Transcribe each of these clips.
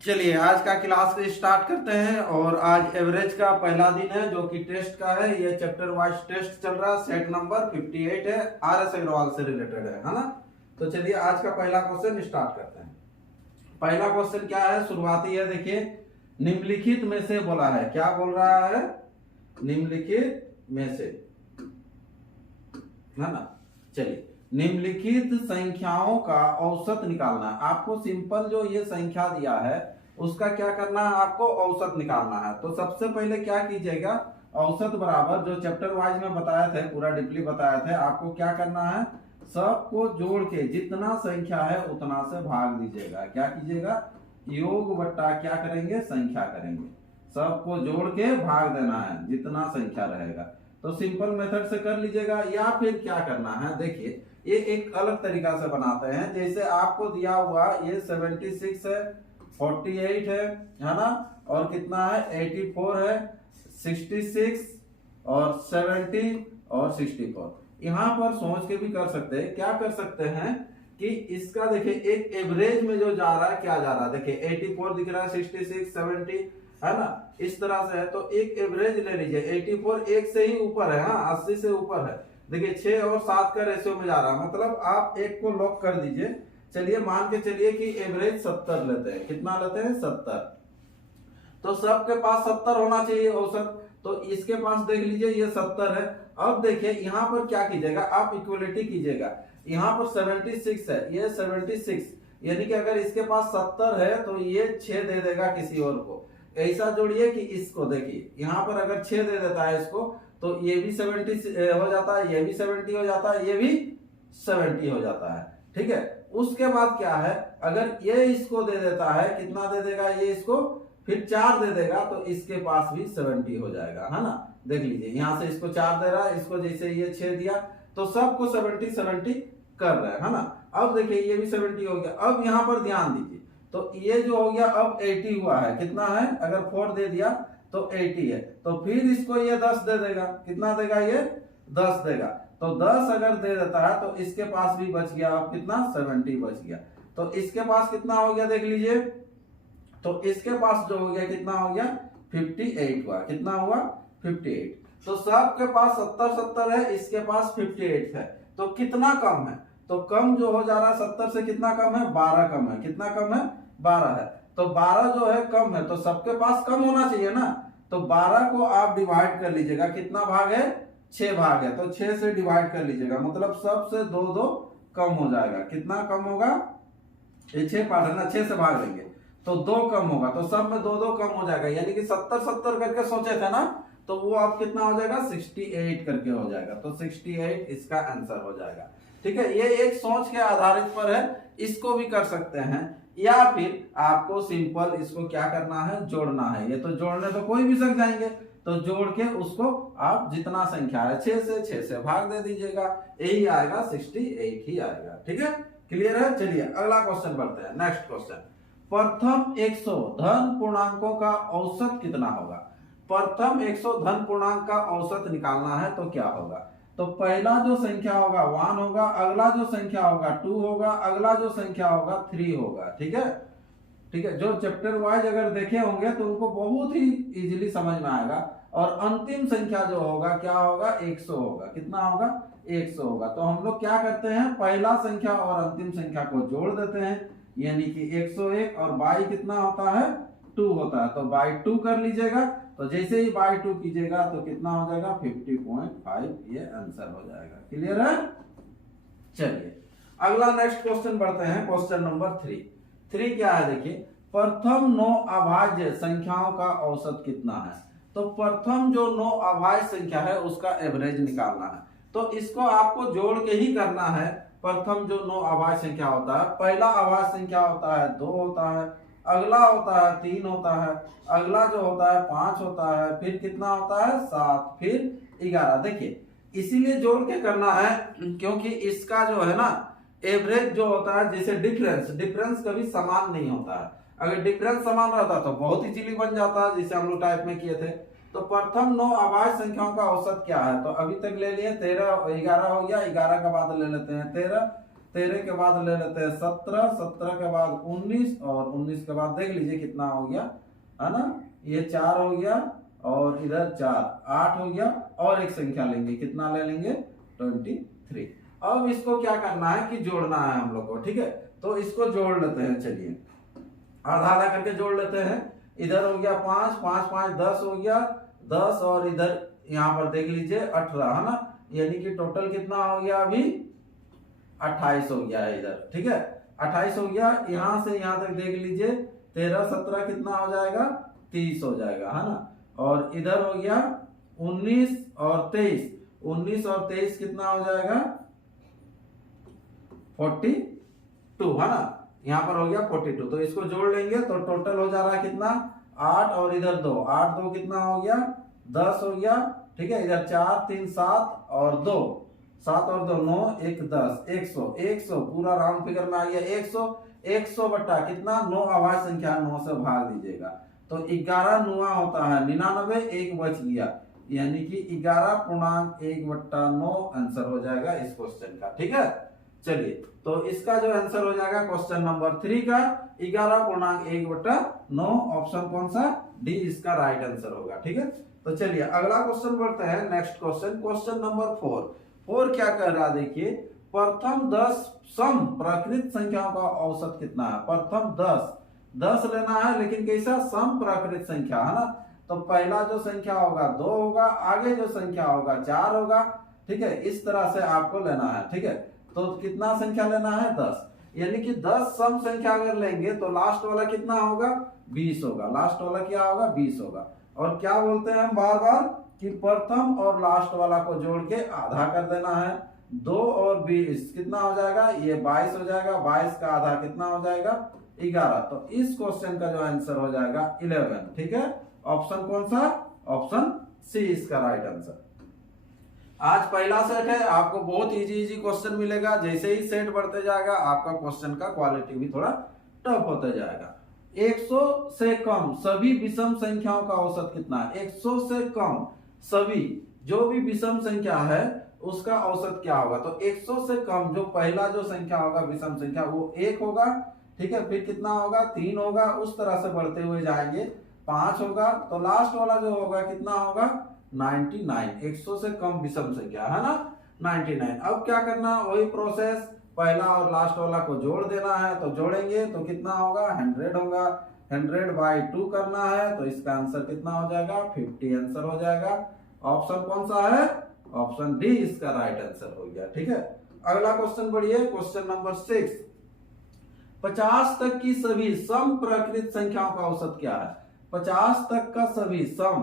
चलिए आज का क्लास स्टार्ट करते हैं। और आज एवरेज का पहला दिन है जो कि टेस्ट का है। ये चैप्टर वाइज टेस्ट चल रहा है। सेट नंबर 58 है, RS अग्रवाल से रिलेटेड है ना। तो चलिए आज का पहला क्वेश्चन स्टार्ट करते हैं। पहला क्वेश्चन क्या है, शुरुआती है। देखिए निम्नलिखित में से बोला है, क्या बोल रहा है, निम्नलिखित में से, है ना। चलिए निम्नलिखित संख्याओं का औसत निकालना है आपको। सिंपल जो ये संख्या दिया है उसका क्या करना है, आपको औसत निकालना है। तो सबसे पहले क्या कीजिएगा, औसत बराबर जो चैप्टर वाइज में बताए थे, पूरा डीपली बताए थे, आपको क्या करना है, सबको जोड़ के जितना संख्या है उतना से भाग दीजिएगा। क्या कीजिएगा, योग बट्टा क्या करेंगे, संख्या करेंगे। सबको जोड़ के भाग देना है जितना संख्या रहेगा। तो सिंपल मेथड से कर लीजिएगा, या फिर क्या करना है, देखिए ये एक अलग तरीका से बनाते हैं। जैसे आपको दिया हुआ ये 76 है, 48 है ना, और कितना है 84 है, 66 और 70 और 64। यहाँ पर सोच के भी कर सकते हैं। क्या कर सकते हैं कि इसका देखिए एक एवरेज में जो जा रहा है, क्या जा रहा है, देखिए 84 दिख रहा है, 66 70 है ना, इस तरह से है। तो एक एवरेज ले लीजिए। 84 एक से ही ऊपर है, हाँ 80 से ऊपर है। देखिए 6 और 7 का रेशियो में जा रहा है, मतलब आप एक को लॉक कर दीजिए। चलिए मान के चलिए कि एवरेज 70 लेते हैं। कितना लेते हैं, 70। तो सबके पास 70 होना चाहिए औसत। तो इसके पास देख लीजिए ये 70 है। अब देखिए यहाँ पर क्या कीजिएगा, आप इक्वलिटी कीजिएगा। यहाँ पर 76 है, ये 76, यानी कि अगर इसके पास 70 है तो ये 6 दे देगा किसी और को। ऐसा जोड़िए कि इसको देखिए, यहाँ पर अगर 6 दे देता है इसको, तो ये भी 70 हो जाता है, ये भी 70 हो जाता है, ये भी 70 हो जाता है। ठीक है, उसके बाद क्या है, अगर ये इसको दे देता है, कितना दे देगा, ये इसको फिर 4 दे देगा, तो इसके पास भी 70 हो जाएगा, है ना। देख लीजिए यहां से इसको 4 दे रहा है, इसको जैसे ये 6 दिया, तो सबको 70 70 कर रहा है ना। अब देखिए ये भी 70 हो गया। अब यहाँ पर ध्यान दीजिए, तो ये जो हो गया अब 80 हुआ है। कितना है, अगर 4 दे दिया तो 80 है। तो फिर इसको ये 10 दे देगा। कितना देगा, ये 10 देगा। तो 10 अगर दे देता है तो इसके पास भी बच गया, अब कितना, 70 बच गया। तो इसके पास कितना हो गया, देख लीजिए। तो इसके पास जो हो गया, कितना हो गया, 58 हुआ। कितना हुआ, 58। तो सबके पास 70 70 है, इसके पास 58 है। तो कितना कम है, तो कम जो हो जा रहा है 70 से, कितना कम है, 12 कम है। कितना कम है, 12 है। तो 12 जो है कम है, तो सबके पास कम होना चाहिए ना। तो 12 को आप डिवाइड कर लीजिएगा। कितना भाग है, 6 भाग है, तो 6 से डिवाइड कर लीजिएगा, मतलब सबसे 2 2 कम हो जाएगा। कितना कम होगा, ये 6 पार्ट है ना, 6 से भाग लेंगे तो 2 कम होगा, तो सब में 2 2 कम हो जाएगा। यानी कि 70 70 करके सोचे थे ना, तो वो अब कितना हो जाएगा, 68 करके हो जाएगा। तो 68 इसका आंसर हो जाएगा। ठीक है, ये एक सोच के आधारित पर है, इसको भी कर सकते हैं। या फिर आपको सिंपल इसको क्या करना है, जोड़ना है। ये तो जोड़ने तो कोई भी सक जाएंगे, तो जोड़ के उसको आप जितना संख्या है 6 से भाग दे दीजिएगा, यही आएगा, 68 ही आएगा। ठीक है, क्लियर है। चलिए अगला क्वेश्चन बढ़ते हैं। नेक्स्ट क्वेश्चन, प्रथम 100 धन पूर्णांकों का औसत कितना होगा। प्रथम 100 धन पूर्णांक का औसत निकालना है, तो क्या होगा। तो पहला जो संख्या होगा 1 होगा, अगला जो संख्या होगा 2 होगा, अगला जो संख्या होगा 3 होगा। ठीक है, ठीक है, जो चैप्टर वाइज अगर देखे होंगे तो उनको बहुत ही इजीली समझ में आएगा। और अंतिम संख्या जो होगा क्या होगा, 100 होगा। कितना होगा, 100 होगा। तो हम लोग क्या करते हैं, पहला संख्या और अंतिम संख्या को जोड़ देते हैं, यानी कि 101 और बाई कितना होता है, 2 होता है, तो बाई 2 कर लीजिएगा। तो जैसे ही बाई 2 कीजिएगा तो कितना हो जाएगा, 50.5, ये आंसर हो जाएगा। क्लियर है। चलिए अगला नेक्स्ट क्वेश्चन बढ़ते हैं। क्वेश्चन नंबर 3 क्या है, देखिए प्रथम 9 अभाज्य संख्याओं का औसत कितना है। तो प्रथम जो 9 अभाज्य संख्या है उसका एवरेज निकालना है। तो इसको आपको जोड़ के ही करना है। प्रथम जो 9 अभाज्य संख्या होता है, पहला अभाज्य संख्या होता है 2 होता है, अगला होता है 3 होता है, अगला जो होता है 5 होता है, फिर कितना होता है 7, फिर 11। देखिए इसीलिए जोड़ के करना है, क्योंकि इसका जो है ना एवरेज जो होता है, जैसे डिफरेंस कभी समान नहीं होता है। अगर डिफरेंस समान रहता तो बहुत इजीली बन जाता है, जैसे हम लोग टाइप में किए थे। तो प्रथम 9 अभाज्य संख्याओं का औसत क्या है, तो अभी तक ले लिए 13 11 हो गया, 11 का बाद ले लेते हैं 13 13 के बाद ले लेते हैं 17, 17 के बाद 19 और 19 के बाद देख लीजिए कितना हो गया, है ना, ये 4 हो गया और इधर 4, 8 हो गया और एक संख्या लेंगे, कितना ले लेंगे 23। अब इसको क्या करना है कि जोड़ना है हम लोग को, ठीक है। तो इसको जोड़ लेते हैं, चलिए आधा आधा करके जोड़ लेते हैं। इधर हो गया 5, 5 5 10 हो गया 10 और इधर यहाँ पर देख लीजिए 18, है ना, यानी कि टोटल कितना हो गया अभी 28 हो गया है इधर, ठीक है 28 हो गया। यहां से यहां तक देख लीजिए 13 17 कितना हो जाएगा 30 हो जाएगा, है ना। और इधर हो गया 19 और 23, 19 और 23 कितना हो जाएगा 42, है ना, यहाँ पर हो गया 42। तो इसको जोड़ लेंगे तो टोटल हो जा रहा है कितना 8 और इधर 2, 8 2 कितना हो गया 10 हो गया, ठीक है। इधर 4 3 7 और 2, 7 और 2 9 1 10, 100 100 पूरा राउंड फिगर में आ गया 100। 100 बट्टा कितना 9 अभाज्य संख्या 9 से भाग दीजिएगा तो 11 9 होता है 99, एक बच गया यानी कि 11.1/9 आंसर हो जाएगा इस क्वेश्चन का, ठीक है। चलिए तो इसका जो आंसर हो जाएगा क्वेश्चन नंबर 3 का 11.1/9, ऑप्शन कौन सा डी इसका राइट आंसर होगा, ठीक है। तो चलिए अगला क्वेश्चन बढ़ते हैं, नेक्स्ट क्वेश्चन, क्वेश्चन नंबर 4 क्या कह रहा है देखिए, प्रथम 10 सम प्राकृत संख्याओं का औसत कितना है। प्रथम 10 लेना है लेकिन कैसा सम प्राकृत संख्या, है ना। तो पहला जो संख्या होगा 2 होगा, आगे जो संख्या होगा 4 होगा, ठीक है, इस तरह से आपको लेना है, ठीक है। तो कितना संख्या लेना है 10, यानी कि 10 सम संख्या अगर लेंगे तो लास्ट वाला कितना होगा 20 होगा, लास्ट वाला क्या होगा 20 होगा। और क्या बोलते हैं हम बार बार कि प्रथम और लास्ट वाला को जोड़ के आधा कर देना है, 2 और 20 कितना हो जाएगा ये 22 हो जाएगा, 22 का आधा कितना हो जाएगा 11। तो इस क्वेश्चन का जो आंसर हो जाएगा 11, ठीक है। ऑप्शन कौन सा, ऑप्शन सी इसका राइट आंसर। आज पहला सेट है, आपको बहुत इजी क्वेश्चन मिलेगा, जैसे ही सेट बढ़ते जाएगा आपका क्वेश्चन का क्वालिटी भी थोड़ा टफ होता जाएगा। 100 से कम सभी विषम संख्याओं का औसत कितना है। 100 से कम सभी जो भी विषम संख्या है उसका औसत क्या होगा। तो 100 से कम जो पहला जो संख्या होगा विषम संख्या वो 1 होगा, ठीक है, फिर कितना होगा 3 होगा, उस तरह से बढ़ते हुए जाएंगे 5 होगा, तो लास्ट वाला जो होगा कितना होगा 99। 100 से कम विषम संख्या है ना 99। अब क्या करना, वही प्रोसेस, पहला और लास्ट वाला को जोड़ देना है, तो जोड़ेंगे तो कितना होगा 100 होगा, 100/2 करना है, तो इसका आंसर कितना हो जाएगा 50 आंसर हो जाएगा। ऑप्शन कौन सा है, ऑप्शन डी इसका राइट आंसर हो गया, ठीक है। अगला क्वेश्चन बढ़िए, क्वेश्चन नंबर 6, 50 तक की सभी सम प्राकृत संख्याओं का औसत क्या है। 50 तक का सभी सम,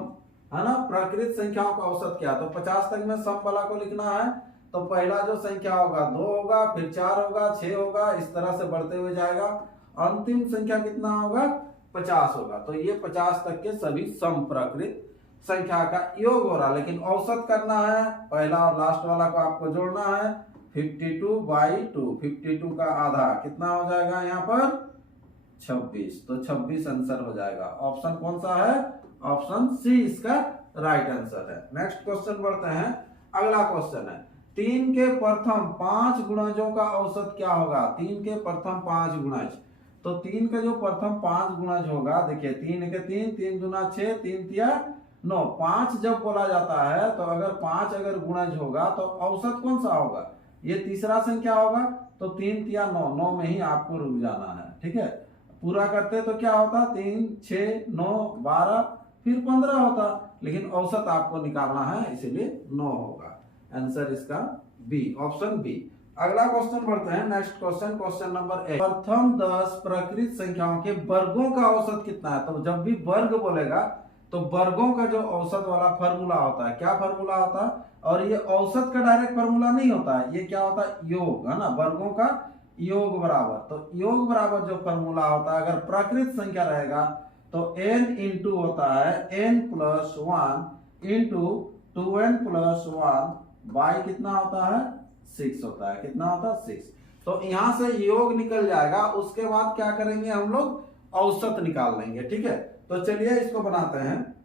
है ना, प्राकृत संख्याओं का औसत क्या है। तो 50 तक में सम वाला को लिखना है, तो पहला जो संख्या होगा 2 होगा, फिर 4 होगा, 6 होगा, इस तरह से बढ़ते हुए जाएगा, अंतिम संख्या कितना होगा 50 होगा। तो ये 50 तक के सभी सम प्राकृत संख्या का योग हो रहा, लेकिन औसत करना है, पहला और लास्ट वाला को आपको जोड़ना है, 52/2, 52 का आधा कितना हो जाएगा यहाँ पर 26, तो 26 आंसर हो जाएगा। ऑप्शन कौन सा है, ऑप्शन सी इसका राइट आंसर है। नेक्स्ट क्वेश्चन बढ़ते हैं, अगला क्वेश्चन है 3 के प्रथम 5 गुणजों का औसत क्या होगा। 3 के प्रथम 5 गुणज, तो 3 का जो प्रथम 5 गुणज होगा, देखिए 3 के 3, 3 दूना 6, 3 तिया 9, 5 जब बोला जाता है तो अगर 5 अगर गुणज होगा तो औसत कौन सा होगा, ये तीसरा संख्या होगा, तो 3 तिया 9, 9 में ही आपको रुक जाना है, ठीक है। पूरा करते तो क्या होता 3 6 9 12 फिर 15 होता, लेकिन औसत आपको निकालना है इसलिए 9 होगा। आंसर इसका बी, ऑप्शन बी। अगला क्वेश्चन बढ़ते हैं, नेक्स्ट क्वेश्चन, क्वेश्चन नंबर 8, प्रथम 10 प्राकृत संख्याओं के वर्गों का औसत कितना है। तो जब भी वर्ग बोलेगा तो वर्गों का जो औसत वाला फॉर्मूला होता है, क्या फॉर्मूला होता है, और ये औसत का डायरेक्ट फॉर्मूला नहीं होता है, ये क्या होता है योग, है ना, वर्गों का योग बराबर। तो योग बराबर जो फॉर्मूला होता है अगर प्राकृत संख्या रहेगा तो n इंटू होता है n+1 इंटू 2n+1 बाई कितना होता है 6 होता है, कितना होता है 6। तो यहां से योग निकल जाएगा, उसके बाद क्या करेंगे हम लोग औसत निकाल लेंगे, ठीक है। तो चलिए इसको बनाते हैं।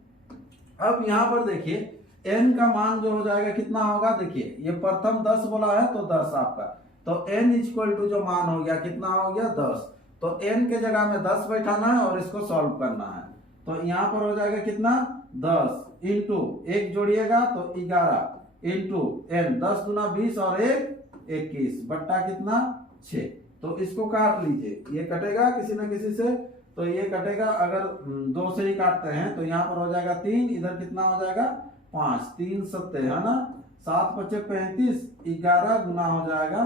अब यहां पर देखिए n का मान जो हो जाएगा कितना होगा, देखिए ये प्रथम 10 बोला है तो 10 आपका, तो n इक्वल टू जो मान हो गया कितना हो गया 10। तो n के जगह में 10 बैठाना है और इसको सॉल्व करना है। तो यहाँ पर हो जाएगा कितना 10 इंटू एक जोड़िएगा तो 11 इंटू n 10 दूना 20 और 1 21 बट्टा कितना 6। तो इसको काट लीजिए, ये कटेगा किसी ना किसी से, तो ये कटेगा अगर 2 से ही काटते हैं तो यहाँ पर हो जाएगा 3, इधर कितना हो जाएगा 5, 3 सत्ते है ना, 7 पचे 35, 11 गुना हो जाएगा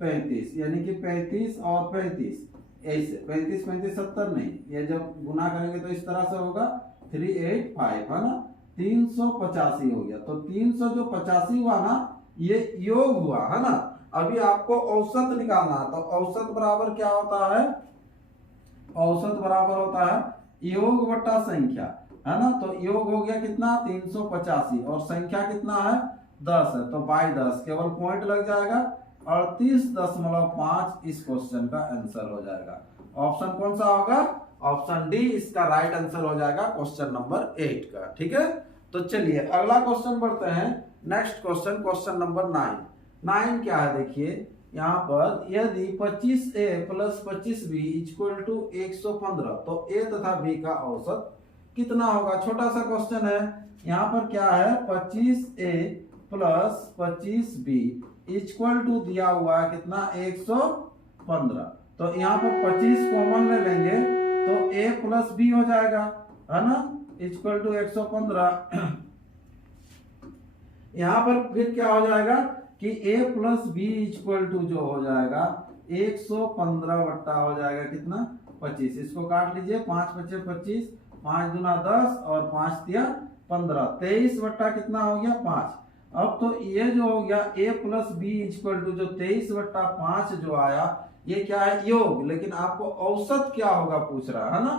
35, यानी कि 35 और 35 ऐसे 35 35 70 नहीं, ये जब गुना करेंगे तो इस तरह से होगा 385 है ना, 385 हो गया। तो 300 जो 85 हुआ ना ये योग हुआ है ना। अभी आपको औसत निकालना है, तो औसत बराबर क्या होता है, औसत बराबर होता है योग बट्टा संख्या है ना। तो योग हो गया कितना 385 और संख्या कितना है 10 है, तो बाई 10 केवल पॉइंट लग जाएगा 38.5 इस क्वेश्चन का आंसर हो जाएगा। ऑप्शन कौन सा होगा, ऑप्शन डी इसका राइट आंसर हो जाएगा क्वेश्चन नंबर 8 का। ठीक है, तो चलिए अगला क्वेश्चन बढ़ते हैं। नेक्स्ट क्वेश्चन, क्वेश्चन नंबर 9 क्या है देखिए यहाँ पर, यदि 25a plus 25b equal to 115 तो a तथा b का औसत कितना होगा। छोटा सा क्वेश्चन है, यहाँ पर क्या है 25a plus 25b equal to दिया हुआ है कितना 115। तो यहाँ पर 25 कॉमन ले लेंगे तो a प्लस b हो जाएगा है ना, इक्वल टू 115। यहाँ पर फिर क्या हो जाएगा कि a plus B equal to जो हो जाएगा 115 बट्टा हो जाएगा कितना 25। इसको काट लीजिए, 5 पचे 25, 5 दूना 10 और 5 तिया 15, 23 बट्टा कितना हो गया 5। अब तो ये जो हो गया a plus B equal to जो 23 बट्टा 5 जो आया ये क्या है योग, लेकिन आपको औसत क्या होगा पूछ रहा है ना।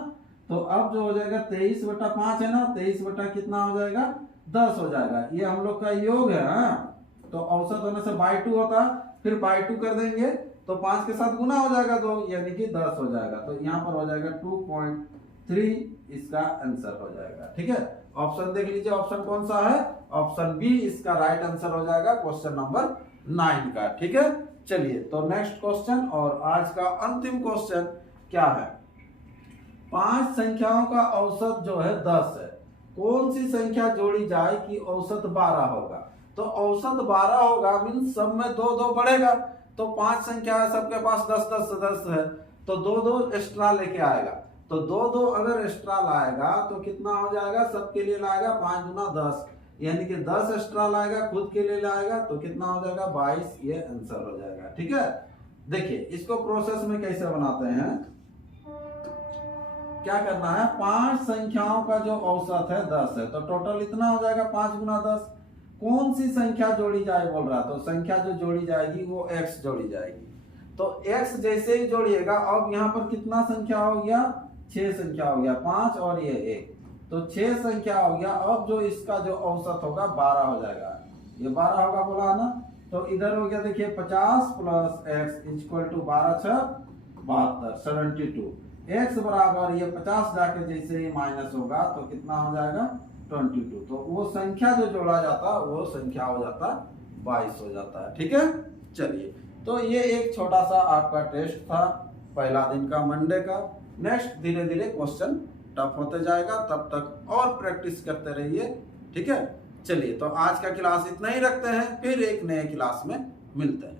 तो अब जो हो जाएगा 23 बट्टा 5 है ना, 23 बट्टा कितना हो जाएगा 10 हो जाएगा, ये हम लोग का योग है। हाँ, तो औसत होने से बाई 2 होता, फिर बाई 2 कर देंगे तो 5 के साथ गुना हो जाएगा 2 यानी कि 10 हो जाएगा। तो यहाँ पर हो जाएगा 2.3 इसका आंसर हो जाएगा। ठीक है, ऑप्शन देख लीजिए, ऑप्शन कौन सा है, ऑप्शन बी इसका राइट आंसर हो जाएगा क्वेश्चन नंबर 9 का। ठीक है, चलिए तो नेक्स्ट क्वेश्चन और आज का अंतिम क्वेश्चन क्या है, 5 संख्याओं का औसत जो है 10 है, कौन सी संख्या जोड़ी जाए कि औसत 12 होगा। तो औसत 12 होगा मीन सब में 2 2 बढ़ेगा, तो 5 संख्या है सबके पास 10 10 10 है, तो 2 2 एक्स्ट्रा लेके आएगा। तो 2 2 अगर एक्स्ट्रा लाएगा तो कितना हो जाएगा, सबके लिए लाएगा 5 गुना 10 यानी कि 10 एक्स्ट्रा लाएगा, खुद के लिए लाएगा तो कितना हो जाएगा 22, ये आंसर हो जाएगा। ठीक है, देखिए इसको प्रोसेस में कैसे बनाते हैं, क्या करना है 5 संख्याओं का जो औसत है 10 है, तो टोटल इतना हो जाएगा 5 गुना 10। कौन सी संख्या जोड़ी जाए बोल रहा, तो संख्या जो जोड़ी जाएगी वो x जोड़ी जाएगी। तो x जैसे ही जोड़िएगा, अब यहाँ पर कितना संख्या हो गया 6 संख्या हो गया, 5 और ये 1 तो 6 संख्या हो गया। अब जो इसका जो औसत होगा 12 हो जाएगा, ये 12 होगा बोला ना। तो इधर हो गया देखिए 50 plus x equal to 12 6 72 72, x बराबर ये 50 जाके जैसे ही माइनस होगा तो कितना हो जाएगा 22। तो वो संख्या जो जोड़ा जाता वो संख्या हो जाता 22 हो जाता है। ठीक है, चलिए तो ये एक छोटा सा आपका टेस्ट था पहला दिन का मंडे का। नेक्स्ट धीरे धीरे क्वेश्चन टफ होते जाएगा, तब तक और प्रैक्टिस करते रहिए। ठीक है, चलिए तो आज का क्लास इतना ही रखते हैं, फिर एक नए क्लास में मिलते हैं।